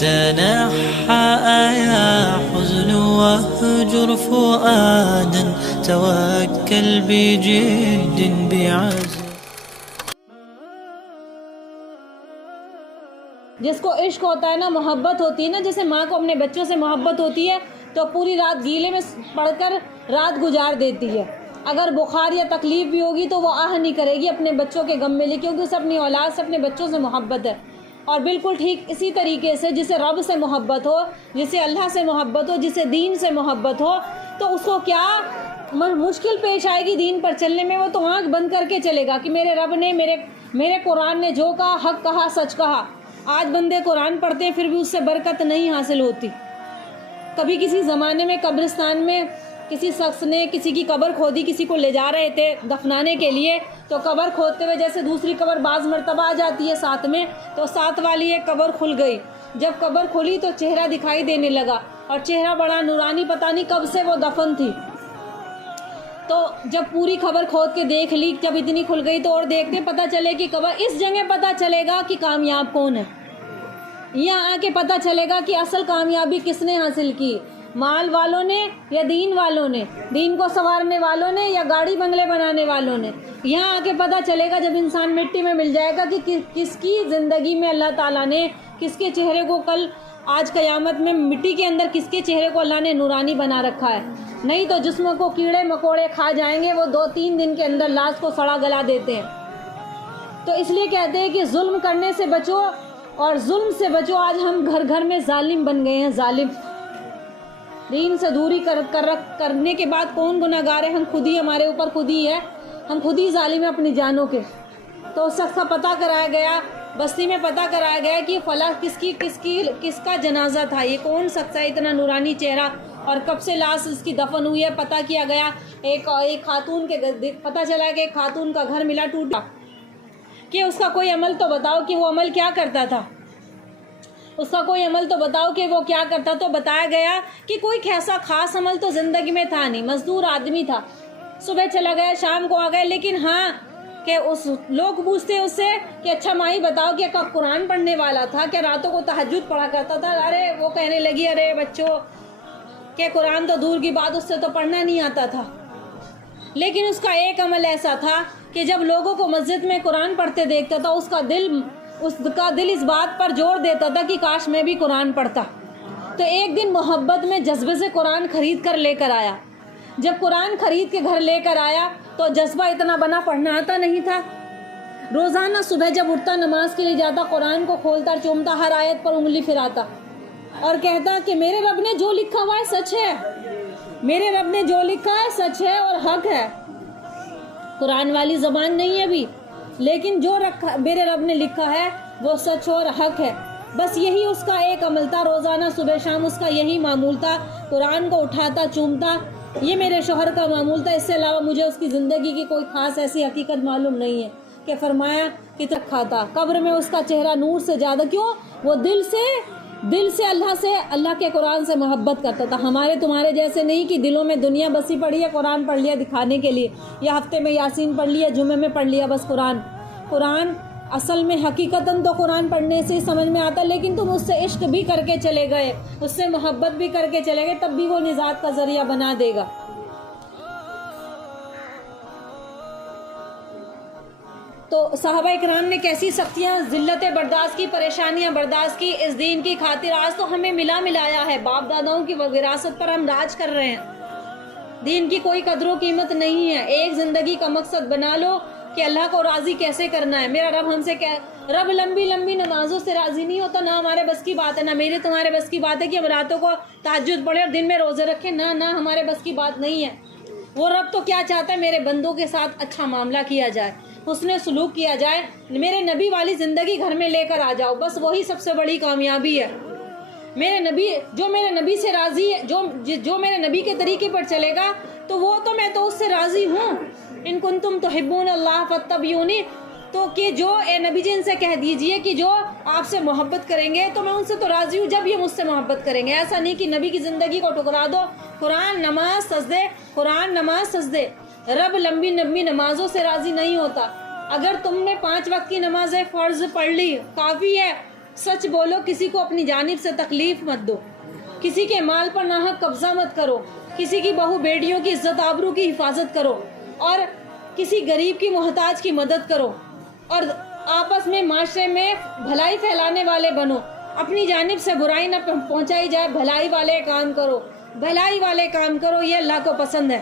تنحى يا حزن واهجر فؤادا توكل بجد بعزم. جس کو عشق ہوتا ہے نا، محبت ہوتی ہے نا، جیسے ماں کو اپنے بچوں سے محبت ہوتی ہے تو پوری رات گیلے میں پڑھ کر رات گزار دیتی ہے. اگر بخار یا تکلیف بھی ہوگی تو وہ آہ نہیں کرے گی اپنے بچوں کے غم میں لیے، کیونکہ اسے اپنی اولاد سے، اپنے بچوں سے محبت ہے. اور بالکل ٹھیک اسی طریقے سے جسے رب سے محبت ہو، جسے اللہ سے محبت ہو، جسے دین سے محبت ہو، تو اس کو کیا مشکل پیش آئے گی دین پر چلنے میں، وہ تو آنکھ بند کر کے چلے گا کہ میرے رب نے، میرے قرآن نے جو کہا حق کہا، سچ کہا. آج بندے قرآن پڑھتے ہیں پھر بھی اس سے برکت نہیں حاصل ہوتی. کبھی کسی زمانے میں قبرستان میں کسی شخص نے کسی کی قبر کھودی، کسی کو لے جا رہے تھے دفنانے کے لیے، تو قبر کھودتے ہوئے جیسے دوسری قبر بعض مرتبہ آ جاتی ہے ساتھ میں، تو ساتھ والی ایک قبر کھل گئی. جب قبر کھلی تو چہرہ دکھائی دینے لگا، اور چہرہ بڑا نورانی، پتہ نہیں کب سے وہ دفن تھی. تو جب پوری خبر کھود کے دیکھ لی، جب اتنی کھل گئی تو اور دیکھتے پتہ چلے کہ قبر، اس جگہ پتہ چلے گا کہ کامیاب کون ہے. یہاں آ کے پتہ چلے گا کہ اصل کامیابی کس نے حاصل کی، مال والوں نے یا دین والوں نے، دین کو سنوارنے والوں نے یا گاڑی بنگلے بنانے والوں نے. یہاں آ کے پتہ چلے گا جب انسان مٹی میں مل جائے گا کہ کس کی زندگی میں اللہ تعالیٰ نے کس کے چہرے کو، کل آج قیامت میں مٹی کے اندر کس کے چہرے کو اللہ نے نورانی بنا رکھا ہے. نہیں تو جسم کو کیڑے مکوڑے کھا جائیں گے، وہ 2-3 دن کے اندر لاش کو سڑا گلا دیتے ہیں. تو اس لیے کہتے ہیں کہ ظلم کرنے سے بچو اور ظلم سے بچو. آج ہم گھر گھر میں ظالم بن گئے ہیں، ظالم. دین سے دوری کرنے کے بعد کون گناہگار ہے؟ ہم خود ہی، ہمارے اوپر خود ہی ہے، ہم خود ہی ظالم ہیں اپنی جانوں کے. تو اس شخص کا پتہ کرایا گیا، بستی میں پتہ کرایا گیا کہ فلاں کس کا جنازہ تھا، یہ کون شخص ہے اتنا نورانی چہرہ، اور کب سے لاش اس کی دفن ہوئی ہے. پتہ کیا گیا، ایک خاتون کے پتہ چلا کہ ایک خاتون کا گھر ملا ٹوٹا، کہ اس کا کوئی عمل تو بتاؤ کہ وہ عمل کیا کرتا تھا، اس کا کوئی عمل تو بتاؤ کہ وہ کیا کرتا. تو بتایا گیا کہ کوئی ایسا خاص عمل تو زندگی میں تھا نہیں، مزدور آدمی تھا، صبح چلا گیا شام کو آ گئے. لیکن ہاں کہ لوگ پوچھتے اس سے کہ اچھا مائی بتاؤ کہ قرآن پڑھنے والا تھا کیا، راتوں کو تہجد پڑھا کرتا تھا؟ ارے وہ کہنے لگی ارے بچوں کہ قرآن تو دور کی بات، اس سے تو پڑھنا نہیں آتا تھا. لیکن اس کا ایک عمل ایسا تھا کہ جب لوگوں کو مسجد میں قرآن پڑھتے دیکھتا تھا، اس کا دل اس بات پر زور دیتا تھا کہ کاش میں بھی قرآن پڑھتا. تو ایک دن محبت میں جذبے سے قرآن خرید کر لے کر آیا. جب قرآن خرید کے گھر لے کر آیا تو جذبہ اتنا بنا، پڑھنا آتا نہیں تھا. روزانہ صبح جب اٹھتا نماز کے لیے جاتا، قرآن کو کھولتا، چومتا، ہر آیت پر انگلی پھراتا اور کہتا کہ میرے رب نے جو لکھا ہوا ہے سچ ہے، میرے رب نے جو لکھا ہے سچ ہے اور حق ہے. قرآن والی زبان نہیں ہے ابھی، لیکن جو میرے رب نے لکھا ہے وہ سچ اور حق ہے. بس یہی اس کا ایک عمل تھا، روزانہ صبح شام اس کا یہی معمول تھا، قرآن کو اٹھاتا چومتا. یہ میرے شوہر کا معمول تھا. اس سے علاوہ مجھے اس کی زندگی کی کوئی خاص ایسی حقیقت معلوم نہیں ہے. کہ فرمایا کہ رکھا تھا قبر میں اس کا چہرہ نور سے زیادہ، کیوں؟ وہ دل سے اللہ کے قرآن سے محبت کرتا تھا. ہمارے تمہارے جیسے نہیں کہ دلوں میں دنیا بسی پڑی ہے، قرآن پڑھ لیا دکھانے کے لیے، یا ہفتے میں یاسین پڑھ لیا، جمعے میں پڑھ لیا بس. قرآن اصل میں حقیقتاً تو قرآن پڑھنے سے ہی سمجھ میں آتا، لیکن تم اس سے عشق بھی کر کے چلے گئے، اس سے محبت بھی کر کے چلے گئے، تب بھی وہ نجات کا ذریعہ بنا دے گا. تو صحابہ اکرام نے کیسی سختیاں، ذلتیں برداشت کی، پریشانیاں برداشت کی اس دین کی خاطر. آج تو ہمیں ملایا ہے، باپ داداؤں کی وراثت پر ہم راج کر رہے ہیں. دین کی کوئی قدر و قیمت نہیں ہے. ایک زندگی کا مقصد بنا لو کہ اللہ کو راضی کیسے کرنا ہے. میرا رب ہم سے رب لمبی نمازوں سے راضی نہیں ہوتا، نہ ہمارے بس کی بات ہے، نہ میرے تمہارے بس کی بات ہے کہ ہم راتوں کو تہجد پڑھیں اور دن میں روزے رکھیں. نہ ہمارے بس کی بات نہیں ہے. وہ رب تو کیا چاہتا ہے، میرے بندوں کے ساتھ اچھا معاملہ کیا جائے، حسن سلوک کیا جائے، میرے نبی والی زندگی گھر میں لے کر آ جاؤ، بس وہی سب سے بڑی کامیابی ہے. میرے نبی سے راضی ہے، جو میرے نبی کے طریقے پر چلے گا تو وہ تو میں تو اس سے راضی ہوں. ان کنتم تحبون اللہ فاتبعونی، تو کہ جو اے نبی جی ان سے کہہ دیجئے کہ جو آپ سے محبت کریں گے تو میں ان سے تو راضی ہوں جب یہ مجھ سے محبت کریں گے. ایسا نہیں کہ نبی کی زندگی کو ٹکرا دو. قرآن نماز سجدے. رب لمبی نمازوں سے راضی نہیں ہوتا. اگر تم نے 5 وقت کی نمازیں فرض پڑھ لی کافی ہے، سچ بولو, کسی کو اپنی جانب سے تکلیف مت دو, کسی کے مال پر ناحق قبضہ مت کرو, کسی کی بہو بیٹیوں کی عزت آبرو کی حفاظت کرو, اور کسی غریب کی محتاج کی مدد کرو, اور آپس میں معاشرے میں بھلائی پھیلانے والے بنو. اپنی جانب سے برائی نہ پہنچائی جائے, بھلائی والے کام کرو, بھلائی والے کام کرو, یہ اللہ کو پسند ہے.